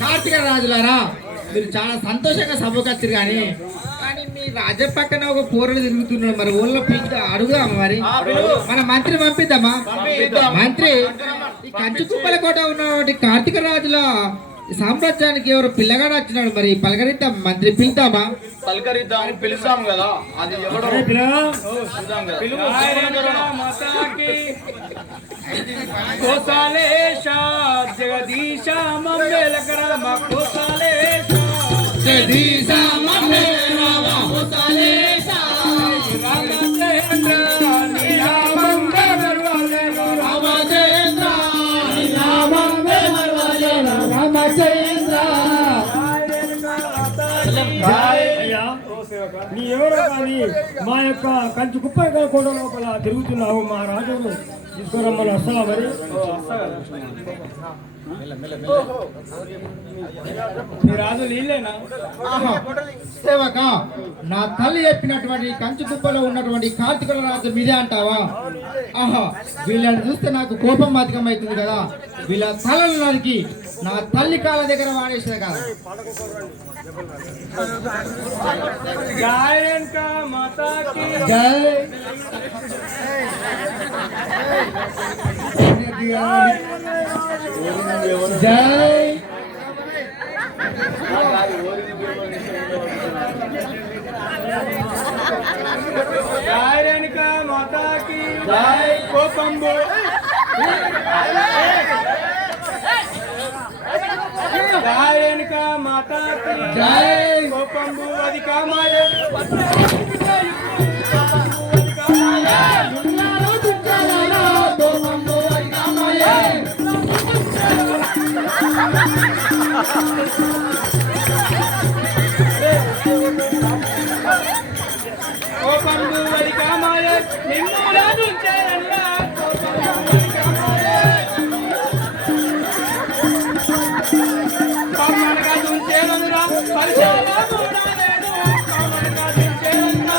కార్తీక రాజులారా, మీరు చాలా సంతోషంగా సభకు వచ్చారు కానీ మీ రాజ్యం పక్కన ఒక కూరలు తిరుగుతున్నాడు. మరి ఊళ్ళో పిలిచి అడుగుదామా? మరి మన మంత్రి పంపిద్దామా? మంత్రి, ఈ కంచు కుప్పల కోట ఉన్నటువంటి కార్తీక రాజుల సామ్రాజ్యానికి ఎవరు పిల్లగాడు వచ్చినాడు. మరి పలకరిద్దాం, మంత్రి పిలుద్దామా? పలకరిద్దాం, పిలుస్తాం కదా. అది కోసాలేశ జగదీశ మంగళ రామ కోసాలేశ జగదీశ మంగళ రామ కోసాలేశ రామచంద్ర నీలా మంగళ రామచంద్ర నీలా మంగళ రామచంద్ర. నీ ఎవరో కానీ మా యొక్క కంచు కుప్ప కోట లోపల తిరుగుతున్నావు. మా రాజును తీసుకురమ్మని వస్తావా? మరి మీ రాజు నీళ్ళేనా? సేవక, నా తల్లి చెప్పినటువంటి కంచు కుప్పలో ఉన్నటువంటి కార్తీకుల రాజు మీదే అంటావా? ఆహా, వీళ్ళని చూస్తే నాకు కోపం అధికమవుతుంది కదా. వీళ్ళ తలలు నరికి నా తల్లి కాళ్ళ దగ్గర వాడేసిన కదా. జై జై రేణుకా మాతాకి జై. కోపంబు రేణుకా మాతాకి జై. కోపంబు అది కామాయ కోపంబు అది కామాయ నిన్ను చేరల్లా కామనగా దుంచేరనురా పరిశాల మూడాలేను కామనగా దుంచేరన్నా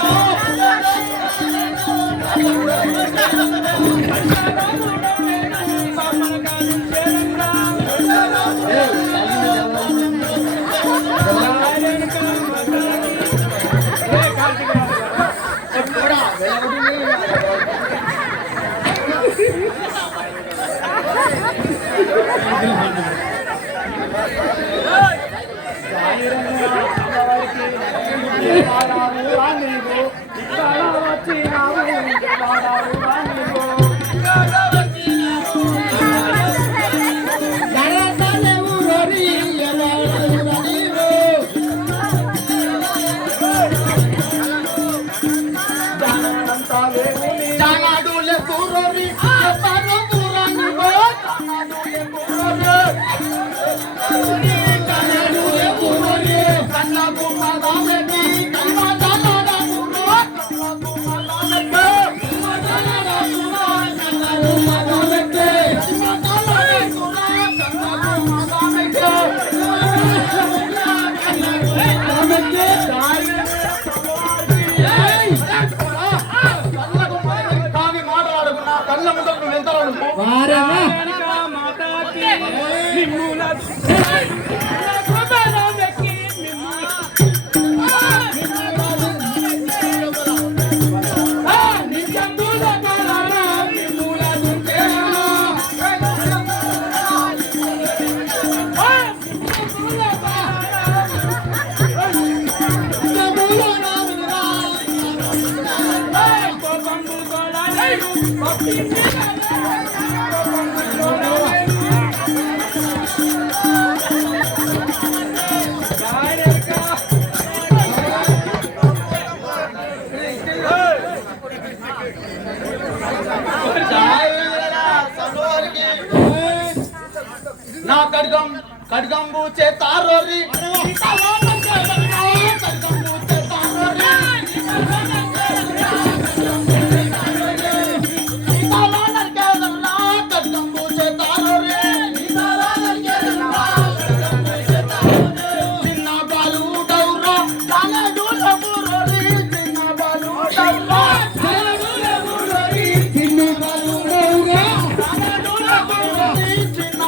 నా ఖడ్గంబు చేతారోరి చిన్న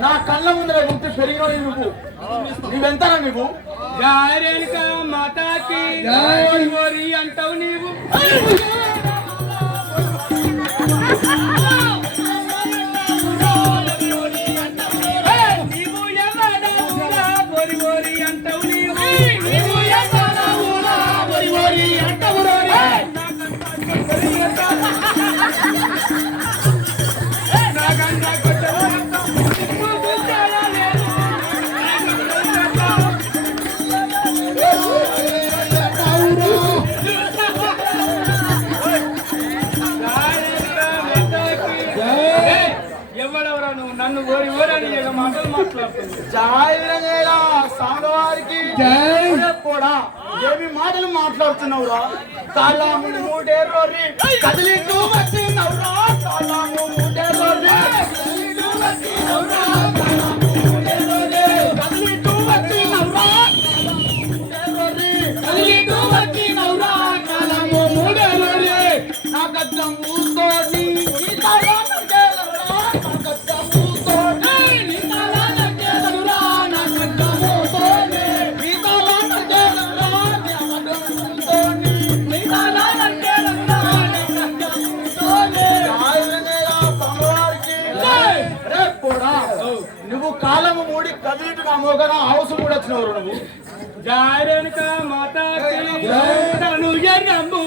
నా కళ్ళ ముందర గుర్తు పెరిగిన నువ్వెంతనా నువ్వు జై రేణుకా మాతాకి ఓరి అంటావు నీవు నీవు ఎవడవురా ఓరి ఓరి అంటావు నీవు నీవు ఎవడవురా ఓరి ఓరి అంటావు నాకన్నా ఎవడెవరా నువ్వు నన్ను ఓరి ఓరని మాటలు మాట్లాడుతుంది జై వీరంగేలా స్వామివారికి కూడా ఏమి మాటలు మాట్లాడుతున్నావురా తాళము మూడేరోరి కదిలితూ వచ్చినవురా తాళము మూడేరోరి కదిలితూ వచ్చినవురా తాళము మూడేరోరి కదిలితూ వచ్చినవురా కదిలితూ వచ్చినవురా తాళము మూడేరోరి నా గద్దం ఊస్తోని ఈ తాళము నువ్వు కాలము మూడి కదిలిట్టు నా మోగన హౌస్ మూడు వచ్చినవారు నువ్వు జై రేణుకా మాతాకి నన్ను ఎన్నమ్ము